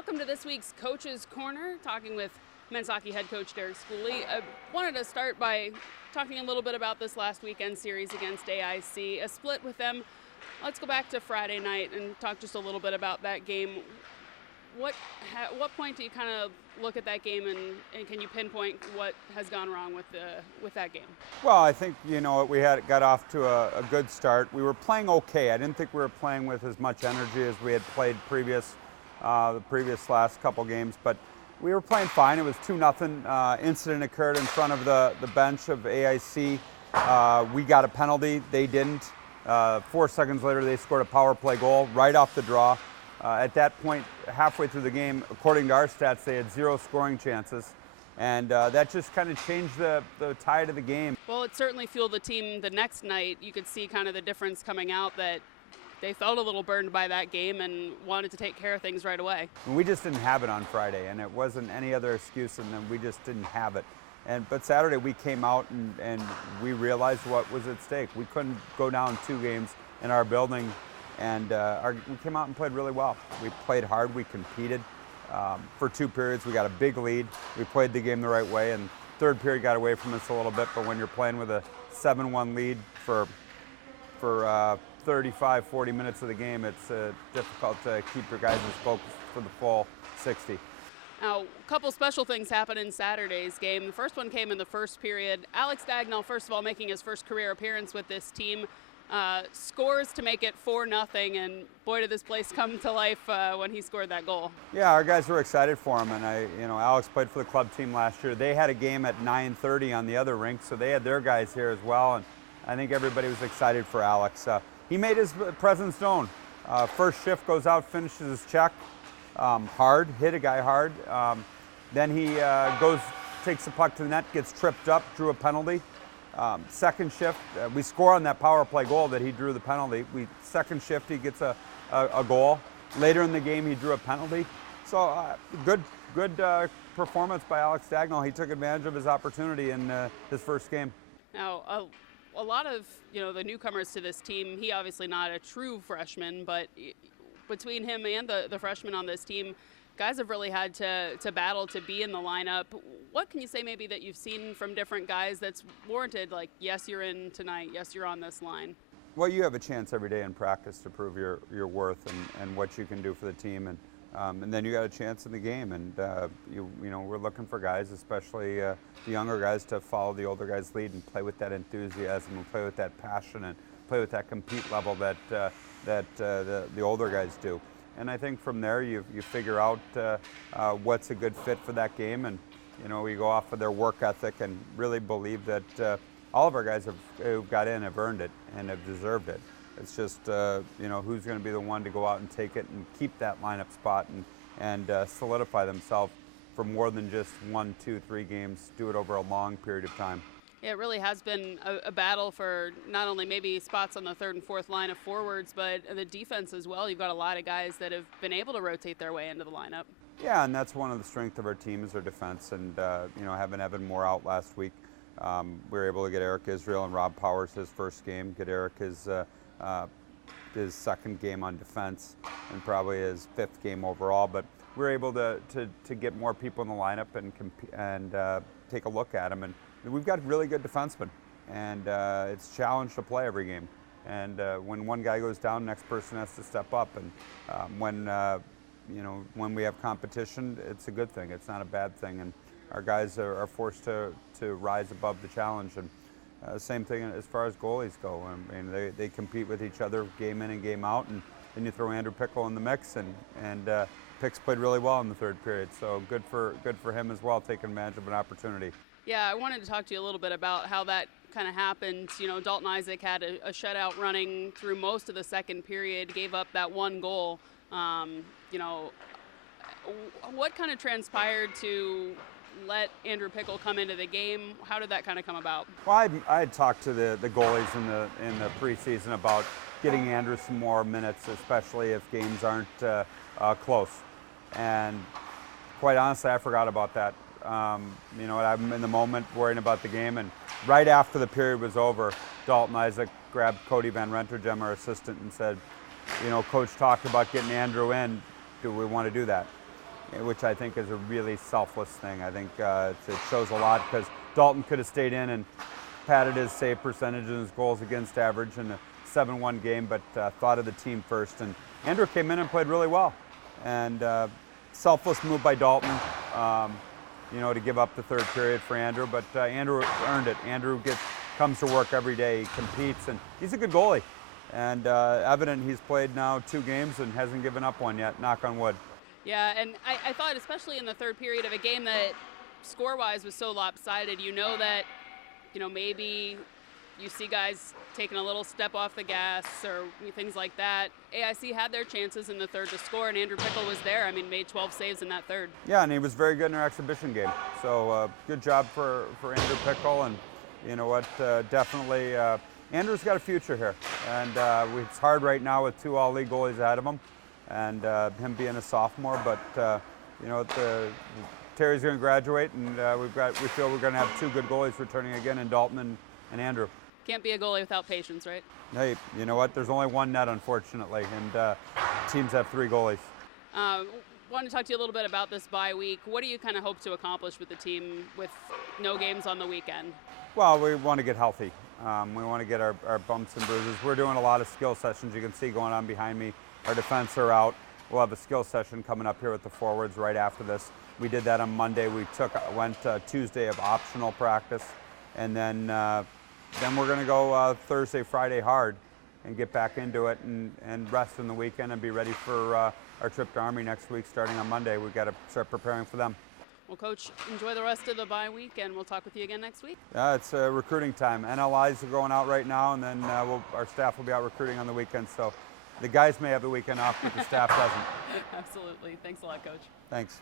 Welcome to this week's Coach's Corner, talking with men's hockey head coach Derek Schooley. I wanted to start by talking a little bit about this last weekend series against AIC, a split with them. Let's go back to Friday night and talk just a little bit about that game. What point do you kind of look at that game and can you pinpoint what has gone wrong with that game? Well, I think, we got off to a good start. We were playing okay. I didn't think we were playing with as much energy as we had played the previous last couple games, but we were playing fine. It was 2-0. Incident occurred in front of the bench of AIC. We got a penalty. They didn't. 4 seconds later, they scored a power play goal right off the draw. At that point, halfway through the game, according to our stats, they had 0 scoring chances. And that just kind of changed the tide of the game. Well, it certainly fueled the team the next night. You could see kind of the difference coming out, that they felt a little burned by that game and wanted to take care of things right away. We just didn't have it on Friday, and it wasn't any other excuse than we just didn't have it. But Saturday we came out and we realized what was at stake. We couldn't go down 2 games in our building, and we came out and played really well. We played hard, we competed. For 2 periods we got a big lead. We played the game the right way, and third period got away from us a little bit, but when you're playing with a 7-1 lead for 35, 40 minutes of the game, it's difficult to keep your guys' focus for the full 60. Now, a couple special things happened in Saturday's game. The first one came in the first period. Alex Dagnall, first of all, making his first career appearance with this team, scores to make it 4-0, and boy, did this place come to life when he scored that goal. Yeah, our guys were excited for him, and Alex played for the club team last year. They had a game at 9:30 on the other rink, so they had their guys here as well, and I think everybody was excited for Alex. He made his presence known. First shift goes out, finishes his check hard, hit a guy hard. Then he takes the puck to the net, gets tripped up, drew a penalty. Second shift, we score on that power play goal that he drew the penalty. Second shift, he gets a goal. Later in the game, he drew a penalty. So good performance by Alex Dagnall. He took advantage of his opportunity in his first game. Now, a lot of the newcomers to this team, he obviously not a true freshman, but between him and the freshmen on this team, guys have really had to battle to be in the lineup. What can you say maybe that you've seen from different guys that's warranted, like, yes, you're in tonight, yes, you're on this line? Well, you have a chance every day in practice to prove your worth and what you can do for the team, and then you got a chance in the game, and we're looking for guys, especially the younger guys, to follow the older guys' lead and play with that enthusiasm and play with that passion and play with that compete level that the older guys do. And I think from there you figure out what's a good fit for that game, and we go off of their work ethic and really believe that all of our guys who got in have earned it and have deserved it. It's just who's going to be the one to go out and take it and keep that lineup spot and solidify themselves for more than just 1, 2, 3 games. Do it over a long period of time. Yeah, it really has been a battle for not only maybe spots on the third and fourth line of forwards, but the defense as well. You've got a lot of guys that have been able to rotate their way into the lineup. Yeah, and that's one of the strengths of our team is our defense. And having Evan Moore out last week, we were able to get Eric Israel and Rob Powers his first game, get Eric his second game on defense, and probably his 5th game overall. But we were able to get more people in the lineup and take a look at them. And we've got really good defensemen, and it's a challenge to play every game. And when one guy goes down, next person has to step up. And when we have competition, it's a good thing. It's not a bad thing. And our guys are forced to rise above the challenge. And same thing as far as goalies go. I mean, they compete with each other game in and game out. And then you throw Andrew Pickle in the mix, and Picks played really well in the third period. So good for him as well, taking advantage of an opportunity. Yeah, I wanted to talk to you a little bit about how that kind of happened. Dalton Isaac had a shutout running through most of the second period, gave up that 1 goal. What kind of transpired to let Andrew Pickle come into the game? How did that kind of come about? Well, I had talked to the goalies in the preseason about getting Andrew some more minutes, especially if games aren't close. And quite honestly, I forgot about that. I'm in the moment worrying about the game, and right after the period was over, Dalton Isaac grabbed Cody Van Rentergem, our assistant, and said, Coach talked about getting Andrew in. Do we want to do that? which I think is a really selfless thing. I think it shows a lot because Dalton could have stayed in and padded his save percentage and his goals against average in a 7-1 game, but thought of the team first. And Andrew came in and played really well. And selfless move by Dalton, to give up the third period for Andrew, but Andrew earned it. Andrew comes to work every day, he competes, and he's a good goalie. And evident he's played now 2 games and hasn't given up one yet, knock on wood. Yeah, and I thought especially in the third period of a game that score-wise was so lopsided, that, maybe you see guys taking a little step off the gas or things like that. AIC had their chances in the third to score, and Andrew Pickle was there. Made 12 saves in that third. Yeah, and he was very good in our exhibition game. So good job for Andrew Pickle, and you know what, definitely Andrew's got a future here. And it's hard right now with 2 all-league goalies ahead of him, and him being a sophomore, but Terry's going to graduate, and we feel we're going to have 2 good goalies returning again in Dalton and Andrew. Can't be a goalie without patience, right? Hey, you know what? There's only 1 net, unfortunately, and teams have 3 goalies. Want to talk to you a little bit about this bye week. What do you kind of hope to accomplish with the team with no games on the weekend? Well, we want to get healthy. We want to get our bumps and bruises. We're doing a lot of skill sessions. You can see going on behind me. Our defense are out. We'll have a skill session coming up here with the forwards right after this. We did that on Monday. We went Tuesday of optional practice, and then we're going to go Thursday, Friday hard and get back into it and rest in the weekend and be ready for our trip to Army next week starting on Monday. We've got to start preparing for them. Well, Coach, enjoy the rest of the bye week, and we'll talk with you again next week. Yeah, it's recruiting time. NLIs are going out right now, and then our staff will be out recruiting on the weekend. So the guys may have the weekend off, but the staff doesn't. Absolutely. Thanks a lot, Coach. Thanks.